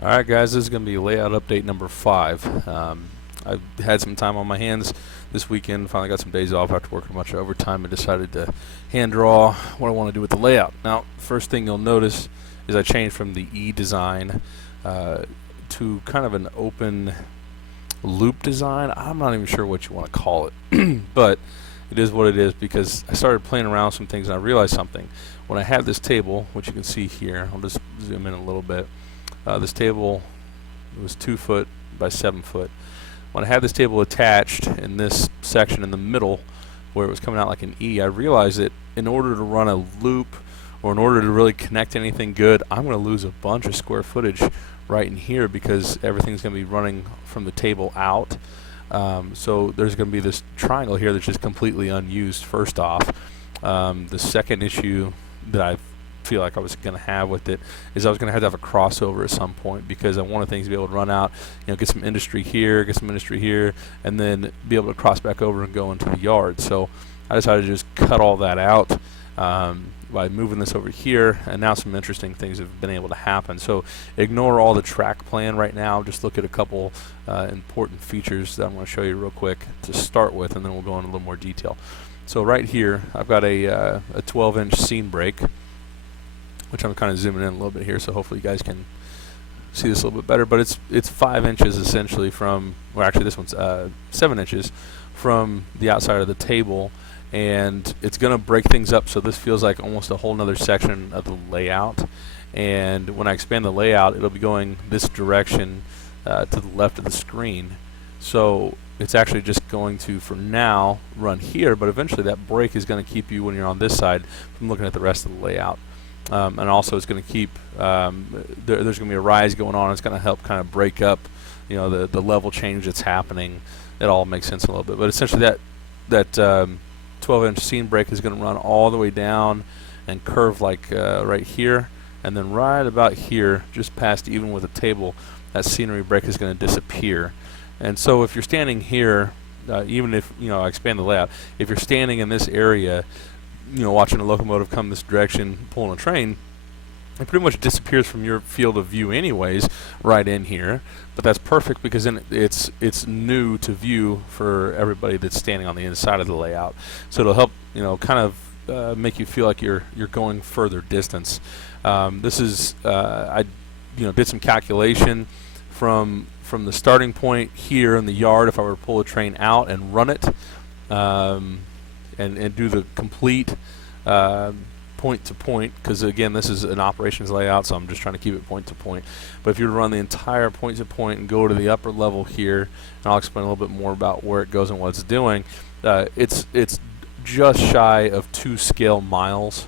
Alright guys, this is going to be layout update number 5. I've had some time on my hands this weekend, finally got some days off after working a bunch of overtime and decided to hand draw what I want to do with the layout. Now, first thing you'll notice is I changed from the E design to kind of an open loop design. I'm not even sure what you want to call it, but it is what it is because I started playing around with some things and I realized something. When I have this table, which you can see here, I'll just zoom in a little bit. This table was 2 foot by 7 foot. When I had this table attached in this section in the middle where it was coming out like an E, I realized that in order to run a loop or in order to really connect anything good, I'm going to lose a bunch of square footage right in here because everything's going to be running from the table out. So there's going to be this triangle here that's just completely unused first off. The second issue that I feel like I was going to have with it is I was going to have a crossover at some point because I wanted things to be able to run out, get some industry here, and then be able to cross back over and go into the yard. So I decided to just cut all that out by moving this over here, and now some interesting things have been able to happen. So ignore all the track plan right now, just look at a couple important features that I'm going to show you real quick to start with, and then we'll go into a little more detail. So right here I've got a 12-inch seam brake, which I'm kind of zooming in a little bit here, so hopefully you guys can see this a little bit better. But it's 5 inches essentially from, well, actually this one's 7 inches from the outside of the table, and it's going to break things up. So this feels like almost a whole nother section of the layout. And when I expand the layout, it'll be going this direction to the left of the screen. So it's actually just going to, for now, run here, but eventually that break is going to keep you, when you're on this side, from looking at the rest of the layout. And also it's going to keep, there's going to be a rise going on. It's going to help kind of break up, the level change that's happening. It all makes sense a little bit. But essentially that 12-inch seam brake is going to run all the way down and curve like right here. And then right about here, just past even with the table, that scenery brake is going to disappear. And so if you're standing here, even if, I expand the layout, if you're standing in this area, watching a locomotive come this direction, pulling a train, it pretty much disappears from your field of view anyways, right in here. But that's perfect because then it's new to view for everybody that's standing on the inside of the layout. So it'll help, kind of make you feel like you're going further distance. This is I did some calculation from the starting point here in the yard. If I were to pull a train out and run it, and do the complete point to point, because again this is an operations layout, so I'm just trying to keep it point to point. But if you were to run the entire point to point and go to the upper level here, and I'll explain a little bit more about where it goes and what it's doing, it's just shy of 2 scale miles.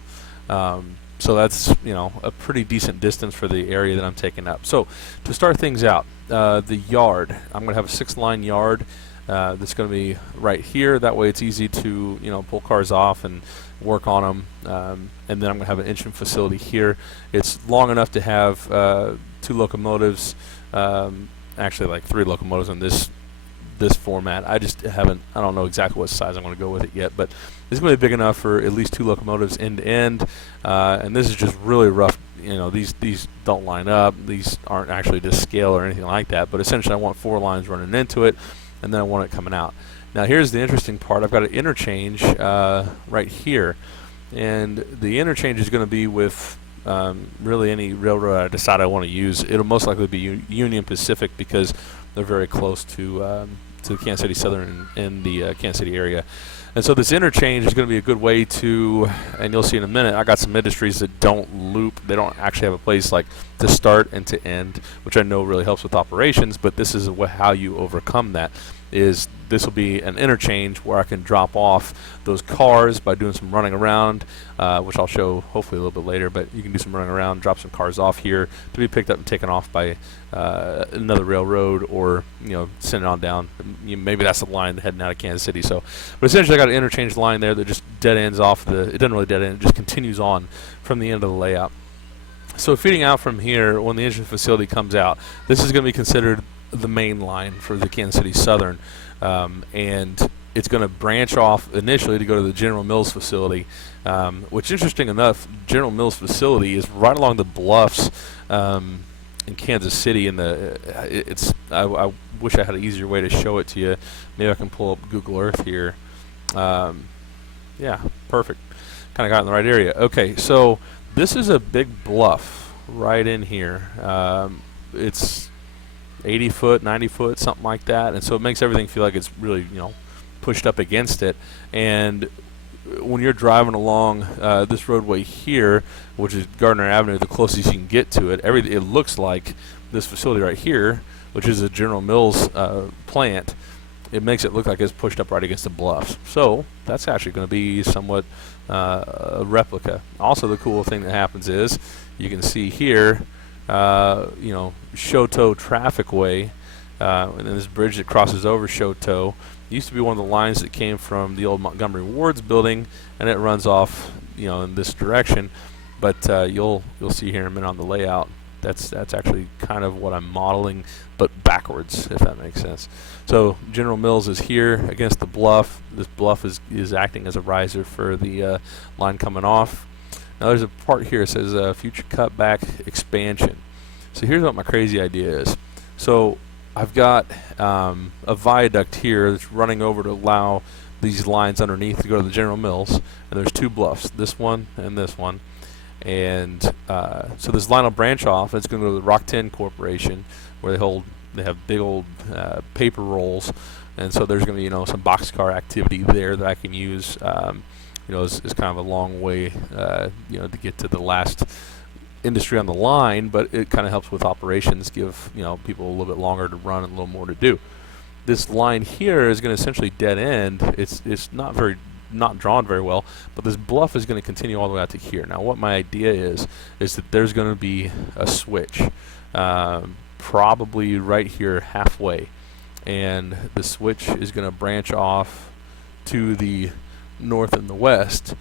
So that's a pretty decent distance for the area that I'm taking up. So to start things out, the yard, I'm going to have a 6-line yard. That's going to be right here. That way it's easy to pull cars off and work on them. And then I'm going to have an engine facility here. It's long enough to have 2 locomotives, actually like 3 locomotives in this format. I don't know exactly what size I'm going to go with it yet, but it's going to be big enough for at least 2 locomotives end to end. And this is just really rough. These don't line up. These aren't actually to scale or anything like that, but essentially I want 4 lines running into it, and then I want it coming out. Now here's the interesting part. I've got an interchange right here, and the interchange is going to be with really any railroad I decide I want to use. It'll most likely be Union Pacific because they're very close to Kansas City Southern and the Kansas City area. And so this interchange is going to be a good way to, and you'll see in a minute, I got some industries that don't loop. They don't actually have a place like to start and to end, which I know really helps with operations, but this is how you overcome that. This will be an interchange where I can drop off those cars by doing some running around, which I'll show hopefully a little bit later, but you can do some running around, drop some cars off here to be picked up and taken off by another railroad, or send it on down. Maybe that's the line heading out of Kansas City. So, but essentially I got an interchange line there that just dead ends off it doesn't really dead end, it just continues on from the end of the layout. So feeding out from here, when the engine facility comes out, this is going to be considered the main line for the Kansas City Southern, and it's going to branch off initially to go to the General Mills facility, which, interesting enough, General Mills facility is right along the bluffs in Kansas City. In the I wish I had an easier way to show it to you. Maybe I can pull up Google Earth here. Yeah, perfect. Kind of got in the right area. Okay, so this is a big bluff right in here. It's 80 foot, 90 foot, something like that, and so it makes everything feel like it's really, pushed up against it. And when you're driving along this roadway here, which is Gardner Avenue, the closest you can get to it, it looks like this facility right here, which is a General Mills plant. It makes it look like it's pushed up right against the bluffs. So that's actually going to be somewhat a replica. Also, the cool thing that happens is you can see here, Choteau Trafficway, and then this bridge that crosses over Choteau. Used to be one of the lines that came from the old Montgomery Ward's building, and it runs off, in this direction. But you'll see here in a minute on the layout. That's actually kind of what I'm modeling, but backwards, if that makes sense. So General Mills is here against the bluff. This bluff is acting as a riser for the line coming off. Now there's a part here that says future cutback expansion. So here's what my crazy idea is. So I've got a viaduct here that's running over to allow these lines underneath to go to the General Mills, and there's two bluffs, this one and this one. And so this line will branch off. It's going to go to the Rock 10 Corporation, where they have big old paper rolls, and so there's going to be some boxcar activity there that I can use. Is kind of a long way to get to the last industry on the line, but it kind of helps with operations, give people a little bit longer to run and a little more to do. This line here is going to essentially dead end. It's not drawn very well, but this bluff is going to continue all the way out to here. Now what my idea is that there's going to be a switch, probably right here halfway, and the switch is going to branch off to the north and the west,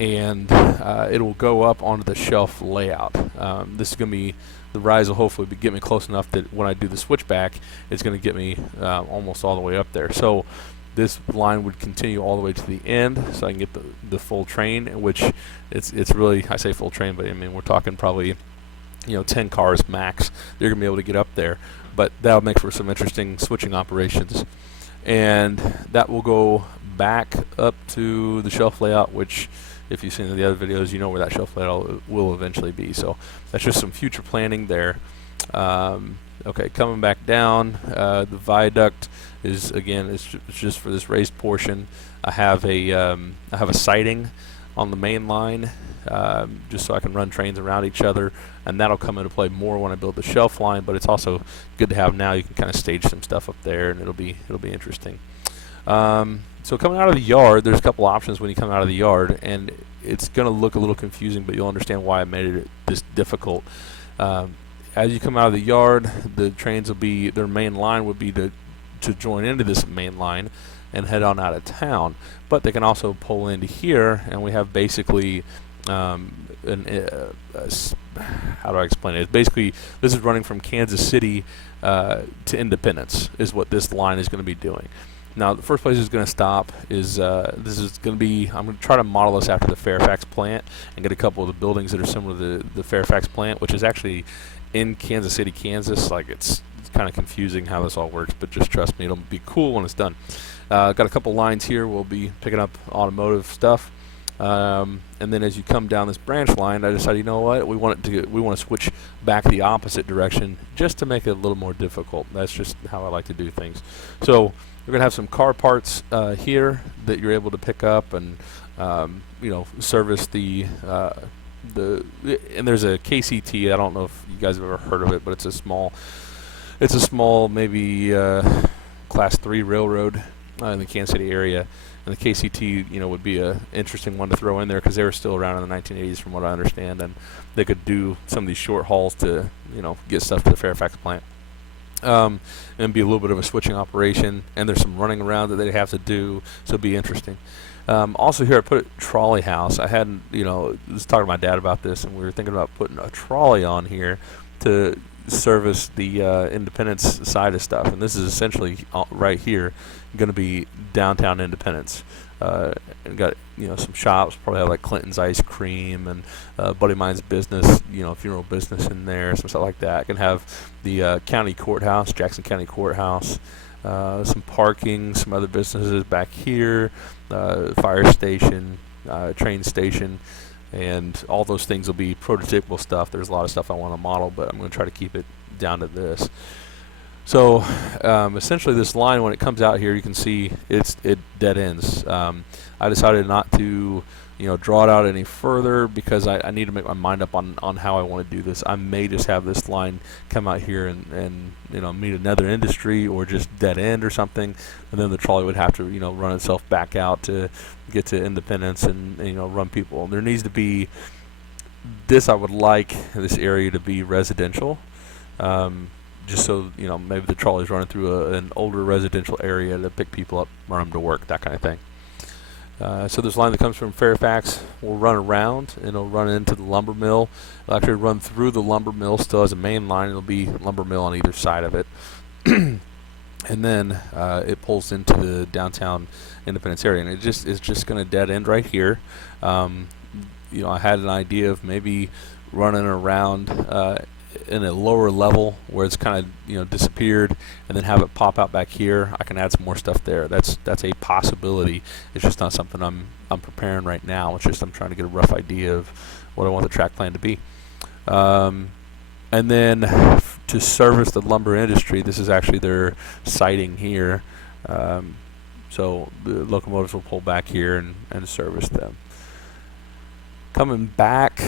and it will go up onto the shelf layout. This is going to be, the rise will hopefully get me close enough that when I do the switchback, it's going to get me almost all the way up there. So this line would continue all the way to the end, so I can get the full train, which it's really, I say full train, but I mean we're talking probably 10 cars max. They're gonna be able to get up there, but that'll make for some interesting switching operations. And that will go back up to the shelf layout, which if you've seen the other videos, you know where that shelf layout will eventually be. So that's just some future planning there. Okay, coming back down, the viaduct is again it's just for this raised portion. I have a siding on the main line, just so I can run trains around each other, and that'll come into play more when I build the shelf line. But it's also good to have now. You can kind of stage some stuff up there, and it'll be interesting. So coming out of the yard, there's a couple options when you come out of the yard, and it's going to look a little confusing, but you'll understand why I made it this difficult. As you come out of the yard, the trains will be, their main line would be to join into this main line and head on out of town. But they can also pull into here, and we have basically how do I explain it? It's basically, this is running from Kansas City to Independence is what this line is going to be doing. Now, the first place it's going to stop is this is going to be, I'm going to try to model this after the Fairfax plant and get a couple of the buildings that are similar to the Fairfax plant, which is actually in Kansas City, Kansas. Like it's kind of confusing how this all works, but just trust me, it'll be cool when it's done. Got a couple lines here. We'll be picking up automotive stuff. And then as you come down this branch line, I decided, you know what, we want to switch back the opposite direction just to make it a little more difficult. That's just how I like to do things. So we're gonna have some car parts here that you're able to pick up and service the and there's a KCT. I don't know if you guys have ever heard of it, but it's a small maybe class 3 railroad in the Kansas City area. And the KCT, would be a interesting one to throw in there because they were still around in the 1980s, from what I understand, and they could do some of these short hauls to, get stuff to the Fairfax plant. And be a little bit of a switching operation, and there's some running around that they have to do, so it'll be interesting. Also here I put a trolley house. I hadn't, was talking to my dad about this, and we were thinking about putting a trolley on here to service the Independence side of stuff, and this is essentially right here going to be downtown Independence. and got some shops. Probably have like Clinton's Ice Cream and buddy of mine's business, funeral business in there, some stuff like that. I can have the county courthouse, Jackson County Courthouse, some parking, some other businesses back here, fire station, train station, and all those things will be prototypical stuff. There's a lot of stuff I want to model, but I'm going to try to keep it down to this. So essentially this line, when it comes out here, you can see it dead ends. I decided not to draw it out any further because I need to make my mind up on how I want to do this. I may just have this line come out here and meet another industry or just dead end or something, and then the trolley would have to run itself back out to get to Independence and run people. And there needs to be this. I would like this area to be residential. Just so maybe the trolley's running through an older residential area to pick people up, run them to work, that kind of thing. So this line that comes from Fairfax will run around and it'll run into the lumber mill. It'll actually run through the lumber mill still as a main line. It'll be lumber mill on either side of it. And then it pulls into the downtown Independence area, and it's just going to dead end right here. I had an idea of maybe running around in a lower level where it's kind of disappeared, and then have it pop out back here. I can add some more stuff there. That's a possibility. It's just not something I'm preparing right now. It's just I'm trying to get a rough idea of what I want the track plan to be. And then to service the lumber industry, this is actually their siding here. So the locomotives will pull back here and service them. Coming back,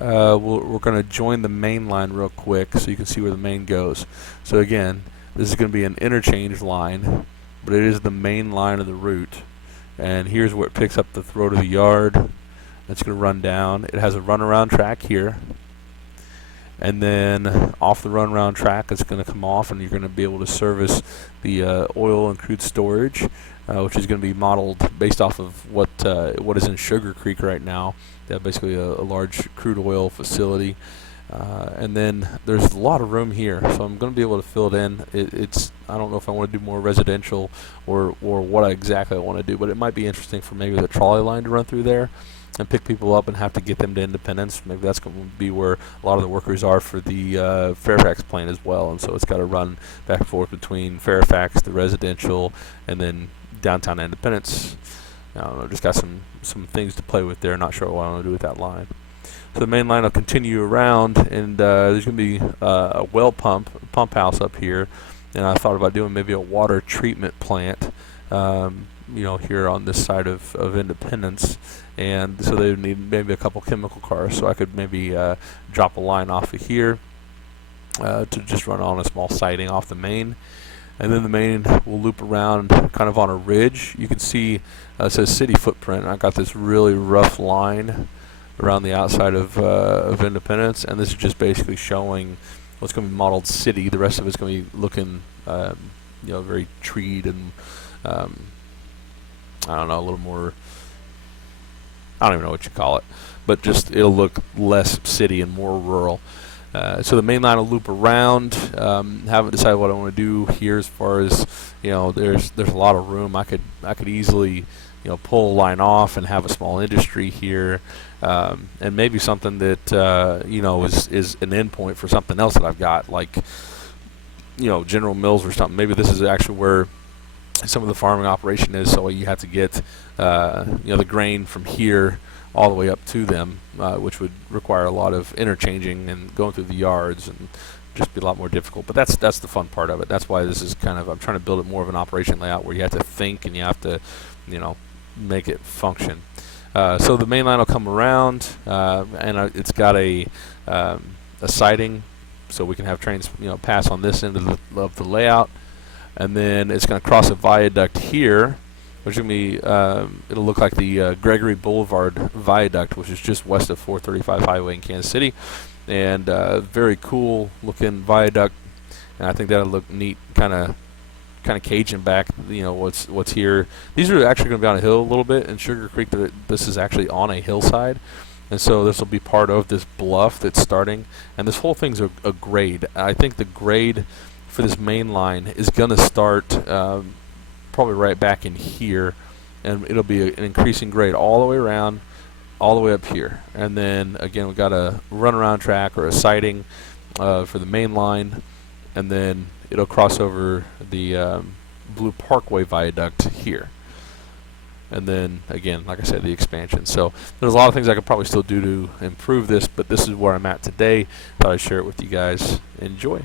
we're going to join the main line real quick so you can see where the main goes. So again, this is going to be an interchange line, but it is the main line of the route. And here's where it picks up the throat of the yard. It's going to run down. It has a runaround track here. And then off the runaround track, it's going to come off, and you're going to be able to service the oil and crude storage, which is going to be modeled based off of what is in Sugar Creek right now. They have basically a large crude oil facility. And then there's a lot of room here, so I'm going to be able to fill it in. I don't know if I want to do more residential or what exactly I want to do, but it might be interesting for maybe the trolley line to run through there and pick people up and have to get them to Independence. Maybe that's going to be where a lot of the workers are for the Fairfax plant as well, and so it's got to run back and forth between Fairfax, the residential, and then downtown Independence. I don't know, just got some things to play with there. Not sure what I want to do with that line. So the main line will continue around, and there's going to be a well pump house up here, and I thought about doing maybe a water treatment plant, here on this side of Independence, and so they would need maybe a couple chemical cars. So I could maybe drop a line off of here to just run on a small siding off the main. And then the main will loop around kind of on a ridge. You can see it says city footprint. I got this really rough line around the outside of Independence, and this is just basically showing what's going to be modeled city. The rest of it's going to be looking very treed and I don't know, a little more, I don't even know what you call it, but just it'll look less city and more rural. So the main line will loop around. Haven't decided what I want to do here as far as, there's a lot of room. I could easily, pull a line off and have a small industry here, and maybe something that, is an endpoint for something else that I've got, like, General Mills or something. Maybe this is actually where some of the farming operation is, so you have to get, the grain from here all the way up to them, which would require a lot of interchanging and going through the yards and just be a lot more difficult. But that's the fun part of it. That's why this is I'm trying to build it more of an operation layout where you have to think and you have to, make it function. So the main line will come around, and it's got a siding, so we can have trains, pass on this end of the layout, and then it's going to cross a viaduct here, which is going to be, it'll look like the Gregory Boulevard Viaduct, which is just west of 435 Highway in Kansas City, and very cool looking viaduct, and I think that'll look neat, kind of caging back, what's here. These are actually going to be on a hill a little bit. In Sugar Creek, this is actually on a hillside, and so this will be part of this bluff that's starting, and this whole thing's a grade. I think the grade for this main line is going to start probably right back in here, and it'll be an increasing grade all the way around, all the way up here. And then again, we've got a runaround track or a siding for the main line, and then it'll cross over the Blue Parkway Viaduct here. And then again, like I said, the expansion. So there's a lot of things I could probably still do to improve this, but this is where I'm at today. Thought I'd share it with you guys. Enjoy.